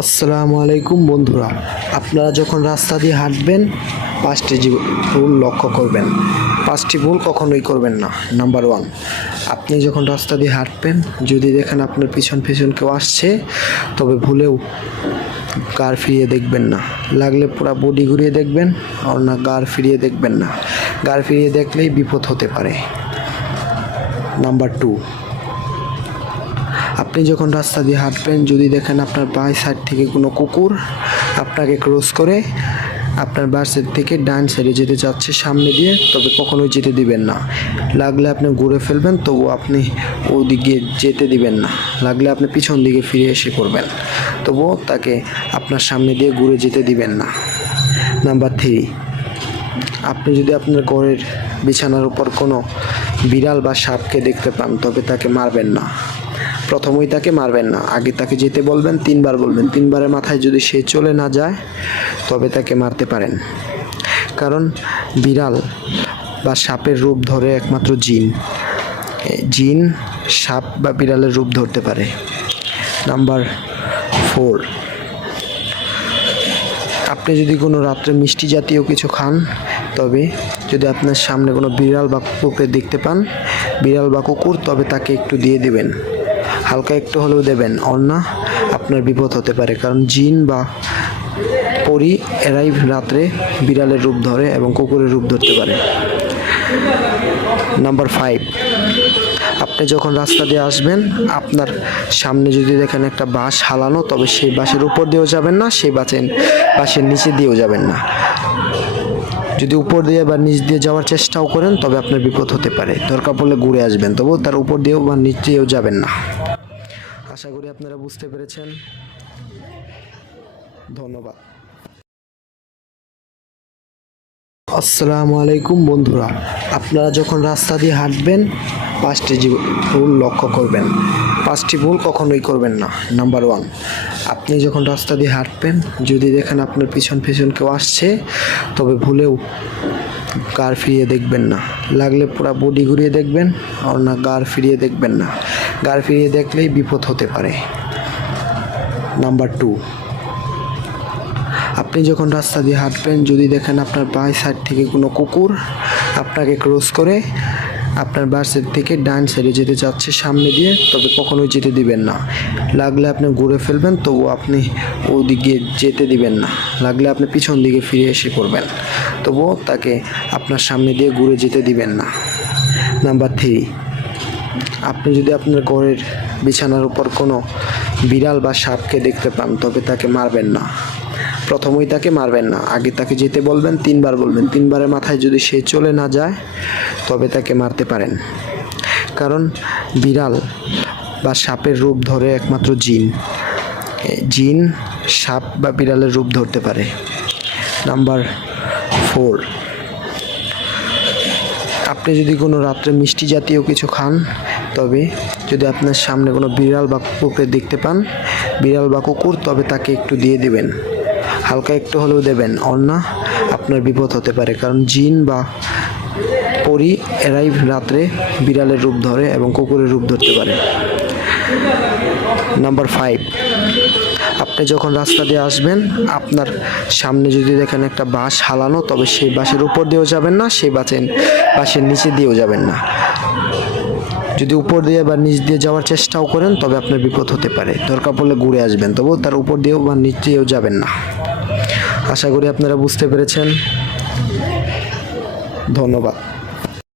আসসালামু আলাইকুম বন্ধুরা, আপনারা যখন রাস্তা দিয়ে হাঁটবেন 5টি ভুল লক্ষ্য করবেন। 5টি ভুল কখনোই করবেন না। নাম্বার 1, আপনি যখন রাস্তা দিয়ে হাঁটবেন যদি দেখেন আপনার পিছন কেউ আসছে, তবে ভুলেও গাড় ফিরিয়ে দেখবেন না। লাগলে পুরো বডি ঘুরিয়ে দেখবেন, আর না গাড় ফিরিয়ে দেখবেন না। গাড় ফিরিয়ে দেখলেই বিপদ হতে পারে। নাম্বার 2, আপনি যখন রাস্তা দিয়ে হাঁটবেন যদি দেখেন আপনার বাঁ সাইড থেকে কোনো কুকুর আপনাকে ক্রস করে আপনার বাঁ সাইড থেকে ডান সাইডে যেতে চাচ্ছে সামনে দিয়ে, তবে কখনোই যেতে দিবেন না। লাগলে আপনি ঘুরে ফেলবেন, তবু আপনি ওদিকে যেতে দিবেন না। লাগলে আপনি পিছন দিকে ফিরে এসে করবেন, তবুও তাকে আপনার সামনে দিয়ে ঘুরে যেতে দিবেন না। নাম্বার 3, আপনি যদি আপনার ঘরের বিছানার উপর কোনো বিড়াল বা সাপকে দেখতে পান, তবে তাকে মারবেন না। প্রথমেই তাকে মারবেন না, আগে তাকে যেতে বলবেন, 3বার বলবেন। 3বারের মাথায় যদি সে চলে না যায়, তবে তাকে মারতে পারেন। কারণ বিড়াল বা সাপের রূপ ধরে একমাত্র জিন সাপ বা বিড়ালের রূপ ধরতে পারে। নাম্বার 4, আপনি যদি কোনো রাত্রে মিষ্টি জাতীয় কিছু খান, তবে যদি আপনার সামনে কোনো বিড়াল বা কুকুরকে দেখতে পান, বিড়াল বা কুকুর, তবে তাকে একটু দিয়ে দিবেন, হালকা একটু হলেও দেবেন, অন্যথা আপনার বিপদ হতে পারে। কারণ জিন বা পরি এরাই রাত্রে বিড়ালের রূপ ধরে এবং কুকুরের রূপ ধরতে পারে। নাম্বার 5, আপনি যখন রাস্তা দিয়ে আসবেন আপনার সামনে যদি দেখেন একটা বাঁশ হালানো, তবে সেই বাঁশের উপর দিয়েও যাবেন না, সেই বাঁশের নিচে দিয়েও যাবেন না। যদি উপর দিয়ে বা নিচ দিয়ে যাওয়ার চেষ্টাও করেন, তবে আপনার বিপদ হতে পারে। দরকার পড়লে ঘুরে আসবেন, তবুও তার উপর দিয়েও বা নিচ দিয়েও যাবেন না। আশা করি আপনারা বুঝতে পেরেছেন। ধন্যবাদ। আসসালামু আলাইকুম বন্ধুরা, আপনারা যখন রাস্তা দিয়ে হাঁটবেন 5টি ভুল লক্ষ্য করবেন। 5টি ভুল কখনোই করবেন না। নাম্বার 1, আপনি যখন রাস্তা দিয়ে হাঁটবেন যদি দেখেন আপনার পিছন কেউ আসছে, তবে ভুলেও গাড় ফিরিয়ে দেখবেন না। লাগলে পুরো বডি ঘুরিয়ে দেখবেন, আর না গাড় ফিরিয়ে দেখবেন না। গাড় ফিরিয়ে দেখলেই বিপদ হতে পারে। নাম্বার 2, আপনি যখন রাস্তা দিয়ে হাঁটবেন যদি দেখেন আপনার বাঁ সাইড থেকে কোনো কুকুর আপনাকে ক্রস করে আপনার বাঁ সাইড থেকে ডান সাইডে যেতে চাচ্ছে সামনে দিয়ে, তবে কখনোই যেতে দিবেন না। লাগলে আপনি ঘুরে ফেলবেন, তবু আপনি ওদিকে যেতে দিবেন না। লাগলে আপনি পিছন দিকে ফিরে এসে করবেন, তবুও তাকে আপনার সামনে দিয়ে ঘুরে যেতে দিবেন না। নাম্বার 3, আপনি যদি আপনার ঘরের বিছানার উপর কোনো বিড়াল বা সাপকে দেখতে পান, তবে তাকে মারবেন না। প্রথমেই তাকে মারবেন না, আগে তাকে যেতে বলবেন, 3বার বলবেন। 3বারের মাথায় যদি সে চলে না যায়, তবে তাকে মারতে পারেন। কারণ বিড়াল বা সাপের রূপ ধরে একমাত্র জিন সাপ বা বিড়ালের রূপ ধরতে পারে। নাম্বার 4, আপনি যদি কোনো রাত্রে মিষ্টি জাতীয় কিছু খান, তবে যদি আপনার সামনে কোনো বিড়াল বা কুকুরকে দেখতে পান, বিড়াল বা কুকুর, তবে তাকে একটু দিয়ে দিবেন, হালকা একটু হলেও দেবেন, অন্যথা আপনার বিপদ হতে পারে। কারণ জিন বা পরি এরাই রাত্রে বিড়ালের রূপ ধরে এবং কুকুরের রূপ ধরতে পারে। নাম্বার 5, আপনি যখন রাস্তা দিয়ে আসবেন আপনার সামনে যদি দেখেন একটা বাঁশ হালানো, তবে সেই বাঁশের উপর দিয়েও যাবেন না, সেই বাঁশের নিচে দিয়েও যাবেন না। যদি উপর দিয়ে বা নিচ দিয়ে যাওয়ার চেষ্টাও করেন, তবে আপনার বিপদ হতে পারে। দরকার পড়লে ঘুরে আসবেন, তবুও তার উপর দিয়েও বা নিচ দিয়েও যাবেন না। আশা করি আপনারা বুঝতে পেরেছেন। ধন্যবাদ।